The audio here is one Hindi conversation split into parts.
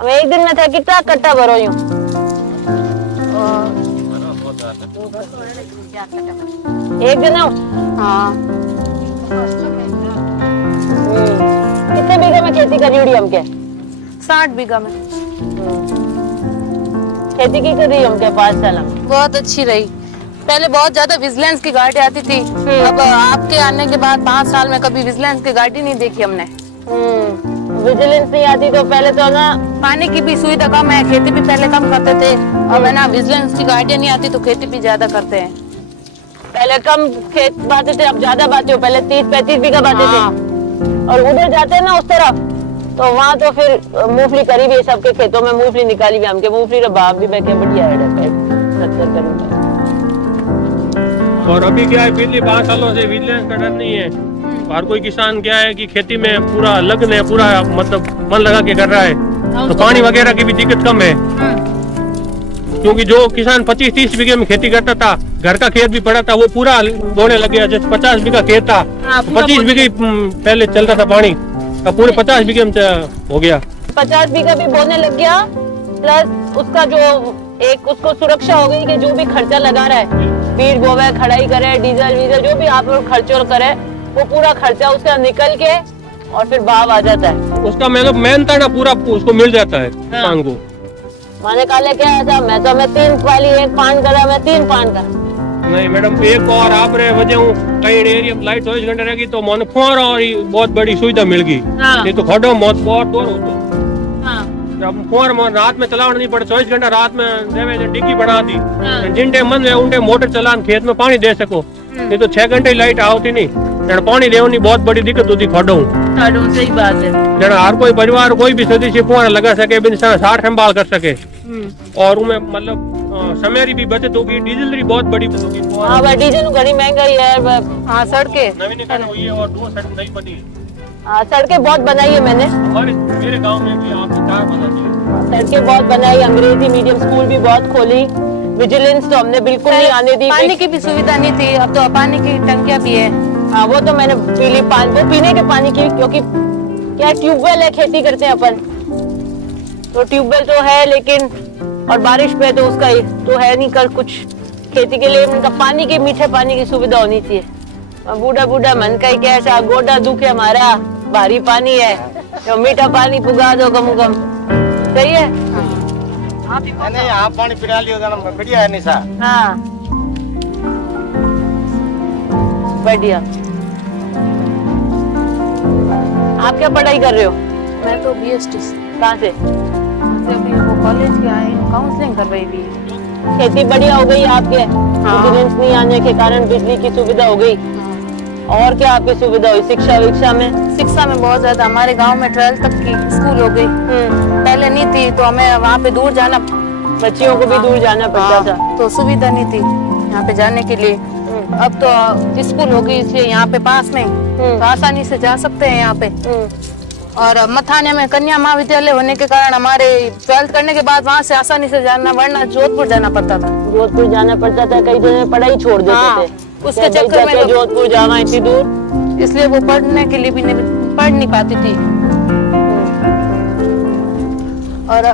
अब एक दिन में था कितना कट्टा भरो यूं एक दिन आओ। हाँ कितने बीघे में खेती करी उड़ी हमके 60 बीघा में खेती की करी हमके 5 साल में बहुत अच्छी रही। पहले बहुत ज्यादा विजिलेंस की गाड़ी आती थी, अब आपके आने के बाद 5 साल में कभी विजिलेंस की गाड़ी नहीं देखी हमने। विजिलेंस नहीं आती तो पहले तो ना पानी की भी सुविधा कम है, खेती भी पहले कम करते थे, अब है ना विजिलेंस की गाड़ियां नहीं आती तो खेती भी ज्यादा करते हैं। पहले कम खेत बाते थे, अब ज्यादा बाते हो। पहले 30-35 बीघा बाते थे और उधर जाते हैं ना उस तरफ तो वहाँ तो फिर मूंगफली करी भी है, सबके खेतों में मूंगफली निकाली भी हमके मूंगफली बाग भी बैठे बढ़िया है 70 करीब। और अभी क्या है, पिछले 5 सालों से विजिलेंस का डर नहीं है। हर कोई किसान क्या है कि खेती में पूरा लगन है, पूरा मतलब मन लगा के कर रहा है, तो पानी वगैरह की भी दिक्कत कम है। क्योंकि जो किसान 25-30 बीघे में खेती करता था, घर का खेत भी पड़ा था, वो पूरा बोने लग गया। जैसे 50 बीघा खेत था, 25 बीघे पहले चलता था पानी, अब पूरे 50 बीघे में हो गया। 50 बीघा भी बोने लग गया, प्लस उसका जो एक उसको सुरक्षा हो गई कि जो भी खर्चा लगा रहा है, बीज बोवे, खड़ाई करे, डीजल वीजल जो भी आप लोग खर्चों करे, वो पूरा खर्चा उसका निकल के और फिर भाव आ जाता है। उसका मतलब मेहनत ना पूरा उसको मिल जाता है किसान को। माने काले क्या था, मैं तो 3 पाली 1 पान करा, मैं 3 पान का नहीं मैडम, एक और आपने वजह कई एरिया में लाइट 24 घंटे रहेगी तो मन फोन और बहुत बड़ी सुविधा मिल गई। नहीं तो खड़ो बहुत दूर होता। जब फोन रात में चलाना नहीं पड़े, 24 घंटा रात में डिग्गी बना दी, जिन टाइम मन है उन टाइम मोटर चलान खेत में पानी दे सको। नहीं तो 6 घंटे लाइट आवती नहीं, पानी देनी बहुत बड़ी दिक्कत होती। खड़ो सही बात है, हर कोई परिवार कोई भी सदस्य फोन लगा सके, बिन 60 संभाल कर सके और उनमें मतलब समय भी बचत होगी, डीजल की बहुत बड़ी बचत होगी। हाँ भाई डीजल घनी महंगाई है। हाँ सड़कें नवीनीकरण हुई है और 2 सड़क नई बनी है। हाँ सड़कें बहुत बनाई है मैंने, मेरे गांव में भी आपने 4 बनाई है। सड़कें बहुत बनाई, अंग्रेजी मीडियम स्कूल भी बहुत खोली, विजिलेंस तो हमने बिल्कुल नहीं आने दी। पानी की भी सुविधा नहीं थी, अब तो पानी की टंकियां भी है। हाँ वो तो मैंने पीली वो पीने के पानी की, क्योंकि क्या ट्यूबवेल है, खेती करते हैं अपन तो ट्यूबवेल तो है, लेकिन और बारिश पे तो उसका तो है नहीं कर कुछ खेती के लिए। उनका पानी की मीठे पानी की सुविधा होनी चाहिए। बूढ़ा बूढ़ा मन का ही कैसा गोडा दुख है हमारा, भारी पानी है तो मीठा पानी पुगा दो कम कम, सही है। नहीं आप पानी पिला लियो ना, बढ़िया है निशा। हाँ बढ़िया। आप क्या पढ़ाई कर रहे हो? मैं तो बीएसटी कहाँ से? अभी वो कॉलेज के आए, काउंसलिंग कर रही थी। खेती बढ़िया हो गई आपके, विजिलेंस नहीं आने के कारण बिजली की सुविधा हो गई। और क्या आपकी सुविधा हुई शिक्षा में? बहुत ज्यादा, हमारे गांव में 12th तक की स्कूल हो गई, पहले नहीं थी तो हमें वहाँ पे दूर जाना, बच्चियों को भी दूर जाना पड़ता था तो सुविधा नहीं थी यहाँ पे जाने के लिए। अब तो स्कूल हो गई इसलिए यहाँ पे पास में तो आसानी से जा सकते हैं यहाँ पे। और मथाने में कन्या महाविद्यालय होने के कारण हमारे 12th करने के बाद वहाँ से आसानी से जाना, वरना जोधपुर जाना पड़ता था। जोधपुर जाना पड़ता था, कई जगह पढ़ाई छोड़ देते थे उसके चक्कर में जोधपुर जाना इतनी दूर, इसलिए वो पढ़ने के लिए भी पढ़ नहीं पाती थी। और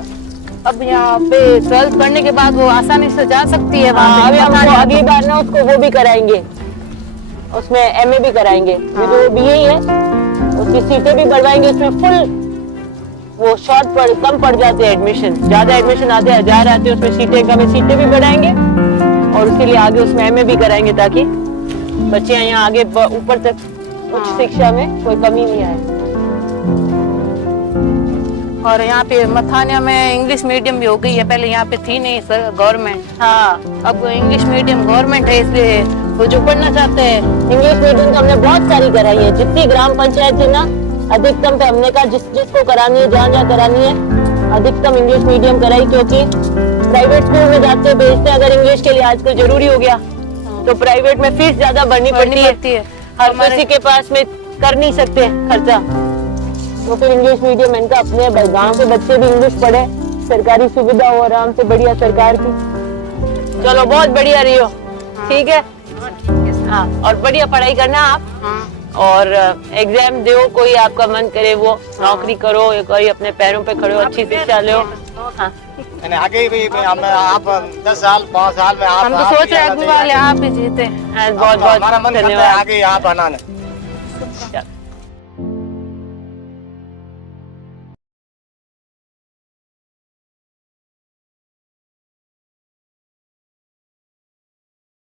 अब यहाँ पे 12th करने के बाद वो आसानी से जा सकती है वहाँ पे। हमको अगली बार ना उसको वो भी कराएंगे, उसमें एमए भी कराएंगे, तो वो बीए ही है, उसकी सीटें भी बढ़वाएंगे। उसमें फुल वो कम पड़ जाते हैं एडमिशन, ज्यादा एडमिशन आते हैं 1000 आते हैं, उसमें सीटें कम है, सीटें भी बढ़ाएंगे और उसके लिए आगे उसमें एमए भी कराएंगे ताकि बच्चे यहाँ आगे ऊपर तक उच्च शिक्षा में कोई कमी नहीं आए। और यहाँ पे मथानिया में इंग्लिश मीडियम भी हो गई है, पहले यहाँ पे थी नहीं सर गवर्नमेंट। हाँ अब इंग्लिश मीडियम गवर्नमेंट है, इसलिए वो जो पढ़ना चाहते हैं इंग्लिश मीडियम तो हमने बहुत सारी कराई है, जितनी ग्राम पंचायत थी ना अधिकतम पे हमने कहा जिसको करानी है जहाँ करानी है अधिकतम इंग्लिश मीडियम कराई, क्योंकि प्राइवेट स्कूल में जाते भेजते अगर इंग्लिश के लिए आजकल जरूरी हो गया तो प्राइवेट में फीस ज्यादा भरनी पड़ती है, हर किसी के पास में कर नहीं सकते खर्चा, तो फिर इंग्लिश मीडियम इनका अपने गाँव के बच्चे भी इंग्लिश पढ़े, सरकारी सुविधा हो आराम से बढ़िया सरकार की। चलो बहुत बढ़िया रही हो, ठीक है। हाँ और बढ़िया पढ़ाई करना आप। और एग्जाम दो, कोई आपका मन करे वो नौकरी करो, कोई अपने पैरों पे खड़े हो, अच्छी शिक्षा लो। हाँ, मैंने आगे भी हम आप 10 साल 5 साल में आप हम तो आप सोच ही रहे आना अगली चाहिए। वाले आप ही जीते। बहुत बहुत हमारा मन करता है धन्यवाद। आगे आप आना है। चलो।